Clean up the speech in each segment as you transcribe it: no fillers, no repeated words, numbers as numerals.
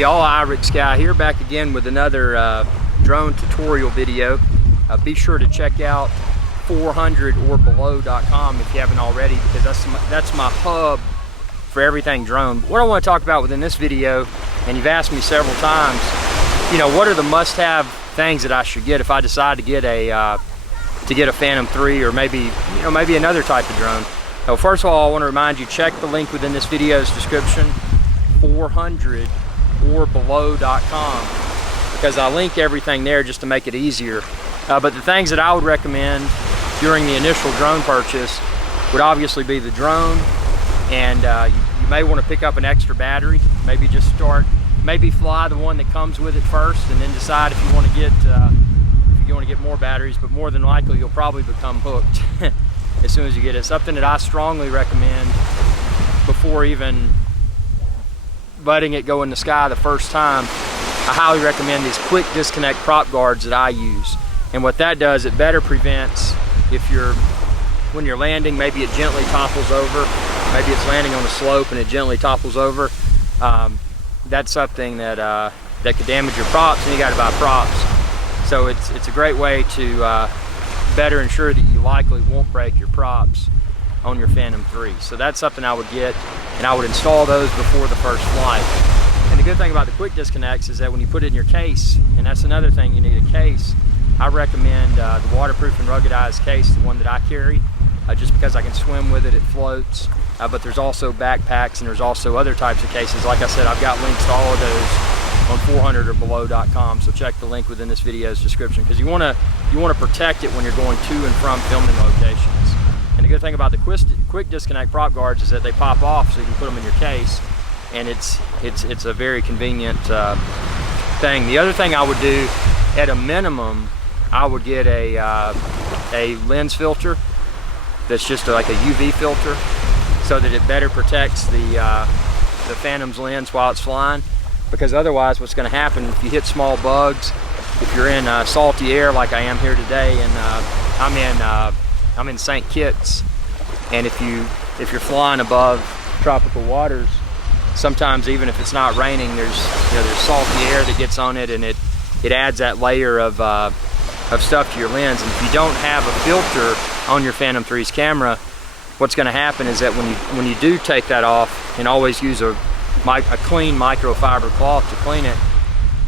Hey y'all, IrixGuy here, back again with another drone tutorial video. Be sure to check out 400orbelow.com if you haven't already, because that's my hub for everything drone. What I want to talk about within this video, and you've asked me several times, you know, what are the must-have things that I should get if I decide to get a Phantom 3 or maybe another type of drone. So first of all, I want to remind you, check the link within this video's description, 400orbelow.com, because I link everything there just to make it easier. But the things that I would recommend during the initial drone purchase would obviously be the drone, and you may want to pick up an extra battery. Maybe just maybe fly the one that comes with it first, and then decide if you want to get more batteries. But more than likely, you'll probably become hooked as soon as you get it. Something that I strongly recommend before even letting it go in the sky the first time, I highly recommend these quick disconnect prop guards that I use. And what that does, it better prevents when you're landing, maybe it gently topples over, maybe it's landing on a slope and it gently topples over. That's something that could damage your props, and you got to buy props. So it's a great way to better ensure that you likely won't break your props on your Phantom 3. So that's something I would get, and I would install those before the first flight. And the good thing about the quick disconnects is that when you put it in your case, and that's another thing, you need a case, I recommend the waterproof and ruggedized case, the one that I carry, just because I can swim with it, it floats. But there's also backpacks, and there's also other types of cases. Like I said, I've got links to all of those on 400orbelow.com, so check the link within this video's description, because you want to protect it when you're going to and from filming locations. And the good thing about the quick disconnect prop guards is that they pop off, so you can put them in your case, and it's a very convenient thing. The other thing I would do, at a minimum, I would get a lens filter that's just like a UV filter, so that it better protects the Phantom's lens while it's flying. Because otherwise, what's going to happen if you hit small bugs, if you're in salty air like I am here today, and I'm in St. Kitts, and if you're flying above tropical waters, sometimes even if it's not raining, there's salty air that gets on it, and it adds that layer of stuff to your lens. And if you don't have a filter on your Phantom 3's camera, what's going to happen is that when you do take that off, and always use a clean microfiber cloth to clean it,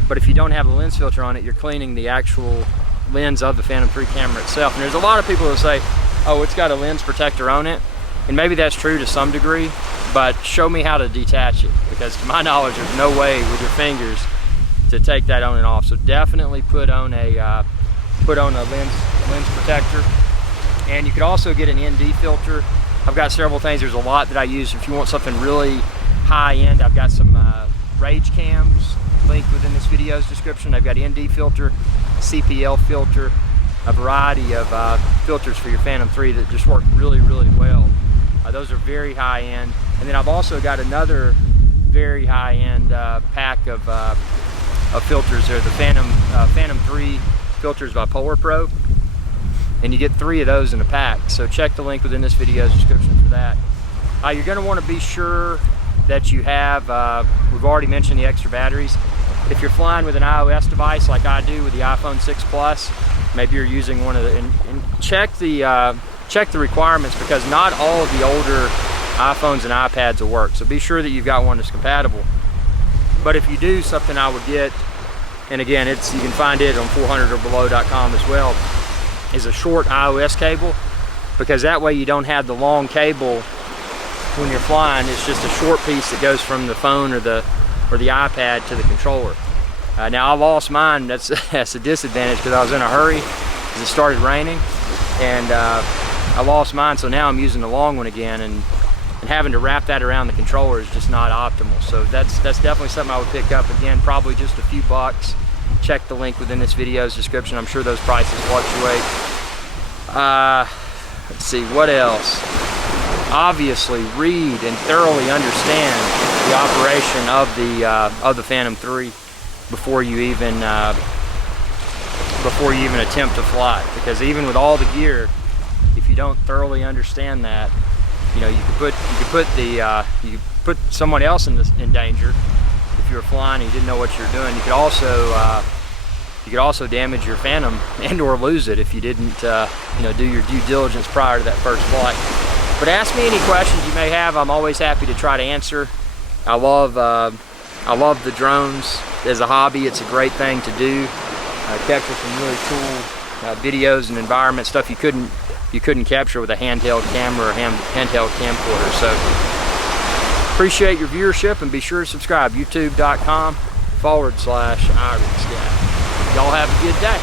but if you don't have a lens filter on it, you're cleaning the actual lens of the Phantom 3 camera itself. And there's a lot of people who say, oh, it's got a lens protector on it, and maybe that's true to some degree, but show me how to detach it, because to my knowledge there's no way with your fingers to take that on and off. So definitely put on a lens protector. And you could also get an ND filter. I've got several things. There's a lot that I use. If you want something really high end, I've got some Rage cams linked within this video's description. They've got ND filter, CPL filter, a variety of filters for your Phantom 3 that just work really, really well. Those are very high end. And then I've also got another very high end pack of filters. They're the Phantom 3 filters by Polar Pro, and you get 3 of those in a pack. So check the link within this video's description for that. You're going to want to be sure that you have, we've already mentioned the extra batteries. If you're flying with an iOS device like I do with the iPhone 6 Plus, maybe you're using one of the, and check the requirements, because not all of the older iPhones and iPads will work. So be sure that you've got one that's compatible. But if you do, something I would get, and again, you can find it on 400orbelow.com as well, is a short iOS cable, because that way you don't have the long cable when you're flying. It's just a short piece that goes from the phone or the iPad to the controller. Now I lost mine. That's a disadvantage, because I was in a hurry because it started raining, and I lost mine. So now I'm using the long one again, and having to wrap that around the controller is just not optimal. So that's definitely something I would pick up. Again, probably just a few bucks. Check the link within this video's description. I'm sure those prices fluctuate. Let's see, what else? Obviously, read and thoroughly understand the operation of the Phantom 3 before you even attempt to fly it. Because even with all the gear, if you don't thoroughly understand that, you know, you could put someone else in danger if you were flying and you didn't know what you were doing. You could also damage your Phantom and or lose it if you didn't do your due diligence prior to that first flight. But ask me any questions you may have. I'm always happy to try to answer. I love the drones as a hobby. It's a great thing to do. Capture some really cool videos and environment stuff you couldn't capture with a handheld camera or handheld camcorder. So appreciate your viewership, and be sure to subscribe. youtube.com/IrixGuy. Y'all have a good day.